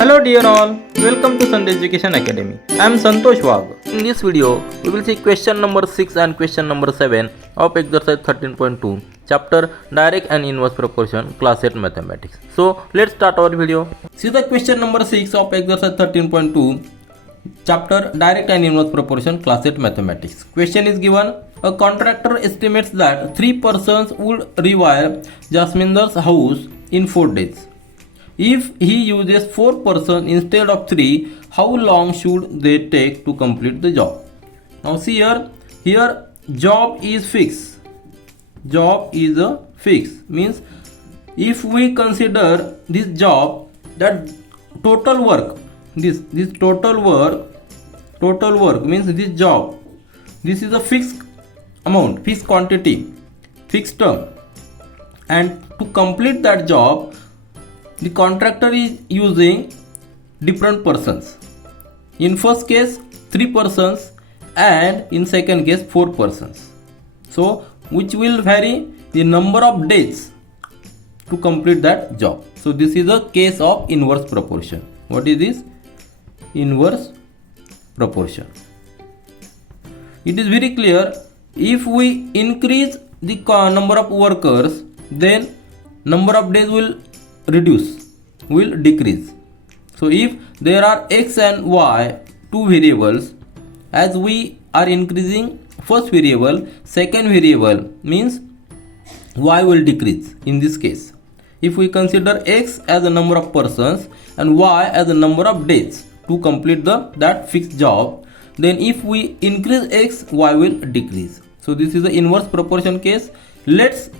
Hello dear all, welcome to Sandhya Education Academy. I am Santosh Wag. In this video, we will see question number 6 and question number 7 of exercise 13.2, chapter Direct and Inverse Proportion, class 8 Mathematics. So, let's start our video. See the question number 6 of exercise 13.2, chapter Direct and Inverse Proportion, class 8 Mathematics. Question is given, a contractor estimates that 3 persons would rewire Jasminder's house in 4 days. If he uses 4 persons instead of 3, how long should they take to complete the job? Now see here job is fixed. Job is a fix, means if we consider this job, that total work, this total work means this job, this is a fixed amount, fixed quantity, fixed term, and to complete that job the contractor is using different persons. In first case 3 persons and in second case 4 persons. So which will vary the number of days to complete that job. So this is a case of inverse proportion. What is this? Inverse proportion. It is very clear, if we increase the number of workers, then number of days will decrease. So if there are x and y, two variables, as we are increasing first variable, second variable means y will decrease in this case. If we consider x as the number of persons and y as the number of days to complete that fixed job, then if we increase x, y will decrease. So this is the inverse proportion case. Let's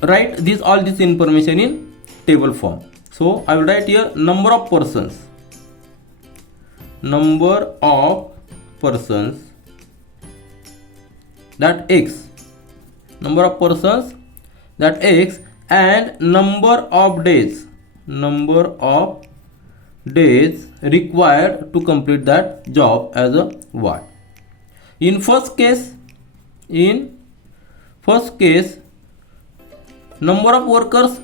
write all this information in table form. So I will write here number of persons that x, number of persons that x, and number of days required to complete that job as a y. In first case number of workers,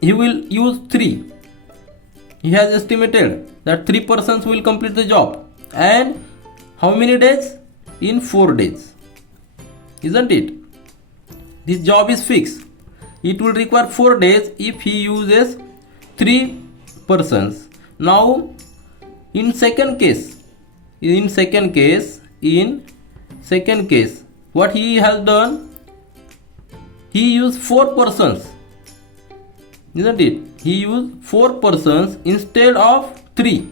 he will use 3. He has estimated that 3 persons will complete the job. And how many days? In 4 days. Isn't it? This job is fixed. It will require 4 days if he uses 3 persons. Now, in second case, what he has done? He used 4 persons, isn't it? He used 4 persons instead of 3.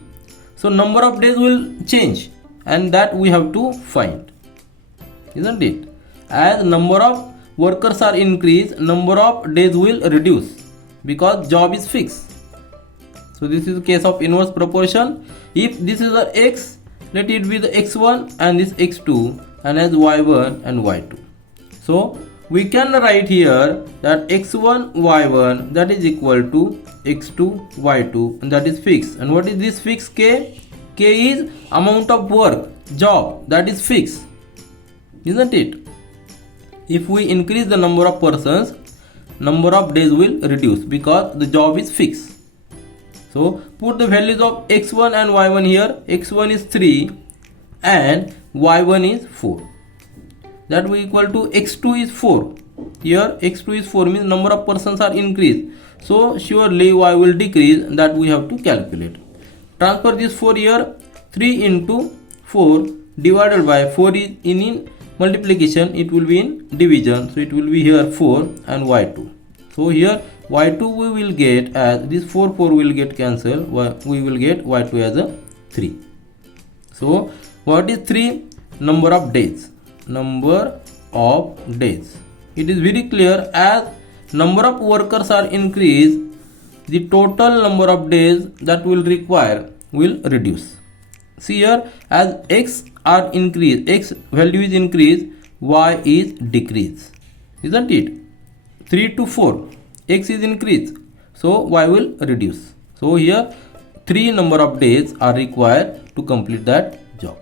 So number of days will change, and that we have to find, isn't it? As number of workers are increased, number of days will reduce because job is fixed. So this is the case of inverse proportion. If this is the x, let it be the x1 and this x2, and as y1 and y2. So we can write here that x1 y1 that is equal to x2 y2, and that is fixed. And what is this fixed k? K is amount of work, job, that is fixed, isn't it? If we increase the number of persons, number of days will reduce because the job is fixed. So put the values of x1 and y1 here. X1 is 3 and y1 is 4. That will equal to x2 is 4. Here x2 is 4 means number of persons are increased. So surely y will decrease, that we have to calculate. Transfer this 4 here. 3 into 4 divided by 4 is in multiplication, it will be in division. So it will be here 4 and y2. So here y2 we will get as this 4 will get cancelled. We will get y2 as a 3. So what is 3? Number of days. It is very clear, as number of workers are increased, the total number of days that will require will reduce. See here, as x are increased, x value is increased, y is decreased, isn't it? 3 to 4, x is increased, so y will reduce. So here 3 number of days are required to complete that job.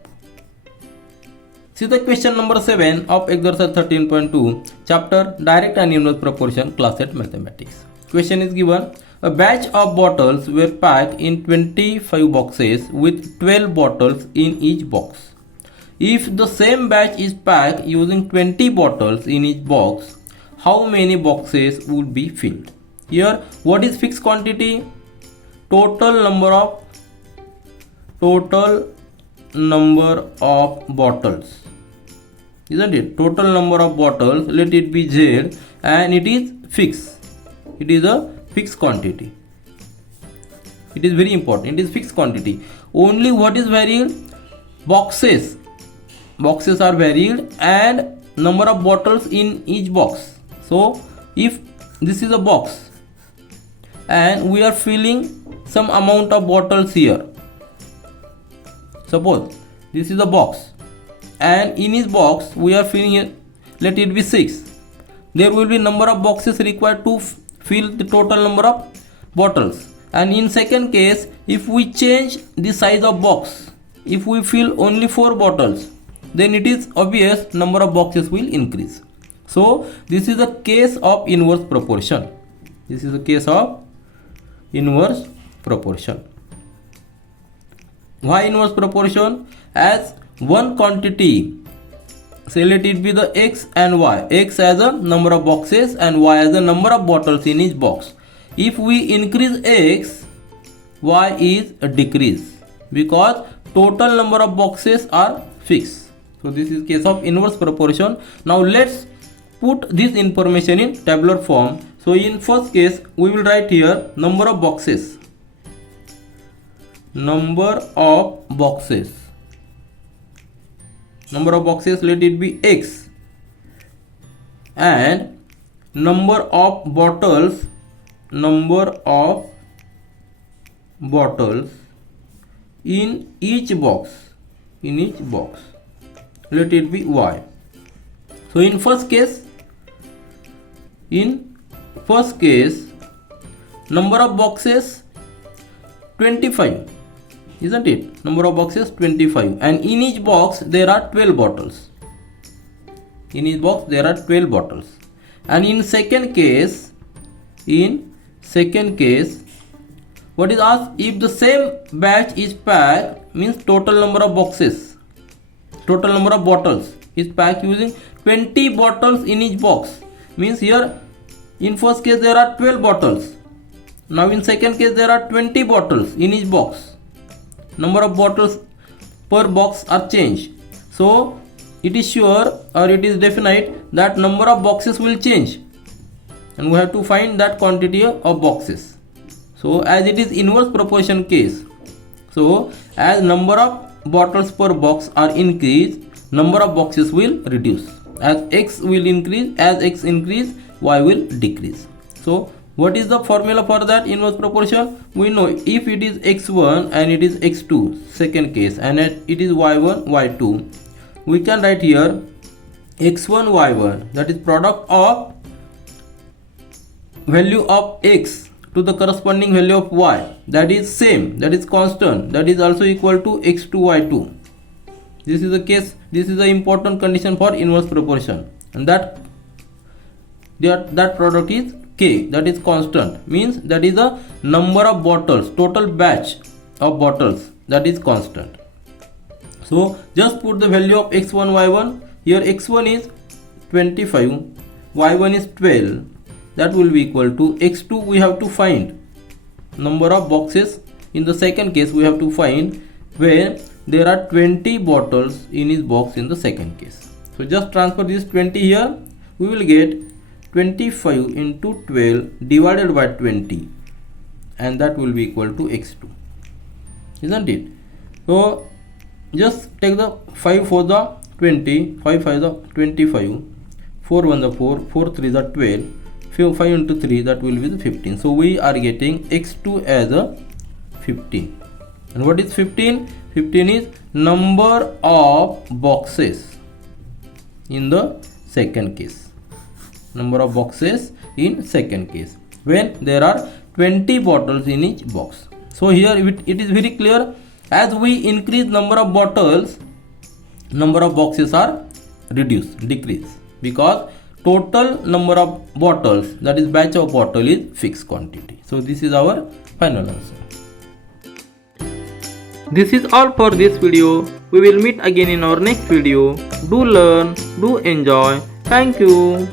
See the question number 7 of exercise 13.2, chapter Direct and Inverse Proportion, class 8 Mathematics. Question is given, A batch of bottles were packed in 25 boxes with 12 bottles in each box. If the same batch is packed using 20 bottles in each box, how many boxes would be filled? Here, what is fixed quantity? Total number of bottles, isn't it? Total number of bottles, let it be Z, and it is fixed. It is a fixed quantity. It is very important. It is fixed quantity. Only what is varied? Boxes are varied, and number of bottles in each box. So if this is a box and we are filling some amount of bottles here, suppose this is a box and in each box we are filling it, let it be 6. There will be number of boxes required to fill the total number of bottles. And in second case, if we change the size of box, if we fill only 4 bottles, then it is obvious number of boxes will increase. So this is a case of inverse proportion. This is a case of inverse proportion. Why inverse proportion? As one quantity, say let it be the x and y, x as a number of boxes and y as the number of bottles in each box. If we increase x, y is a decrease because total number of boxes are fixed. So this is case of inverse proportion. Now let's put this information in tabular form. So in first case, we will write here number of boxes. Number of boxes. Number of boxes, let it be x. And number of bottles. Number of bottles in each box. In each box, let it be y. So in first case, number of boxes 25, isn't it? Number of boxes 25, and in each box there are 12 bottles. In each box there are 12 bottles. And in second case, what is asked? If the same batch is packed, means total number of boxes, total number of bottles is packed using 20 bottles in each box. Means here in first case there are 12 bottles. Now in second case there are 20 bottles in each box. Number of bottles per box are changed. So it is sure or it is definite that number of boxes will change, and we have to find that quantity of boxes. So as it is inverse proportion case, so as number of bottles per box are increased, number of boxes will reduce. As x will increase, as x increase, y will decrease. So what is the formula for that inverse proportion? We know if it is x1 and it is x2, second case, and it is y1, y2, we can write here x1, y1, that is product of value of x to the corresponding value of y, that is same, that is constant, that is also equal to x2, y2. This is the case, this is the important condition for inverse proportion, and that product is k, that is constant, means that is the number of bottles, total batch of bottles, that is constant. So just put the value of x1, y1. Here x1 is 25, y1 is 12, that will be equal to x2. We have to find number of boxes. In the second case we have to find where there are 20 bottles in each box in the second case. So just transfer this 20 here, we will get 25 into 12 divided by 20, and that will be equal to x2, isn't it? So just take the 5 for the 20, 5 5 the 25, 4 1 the 4, 4 3 the 12, 5 into 3, that will be the 15. So we are getting x2 as a 15. And what is 15? 15 is number of boxes in the second case. Number of boxes in second case when there are 20 bottles in each box. So here it is very clear, as we increase number of bottles, number of boxes are decrease, because total number of bottles, that is batch of bottle, is fixed quantity. So this is our final answer. This is all for this video. We will meet again in our next video. Do learn, do enjoy. Thank you.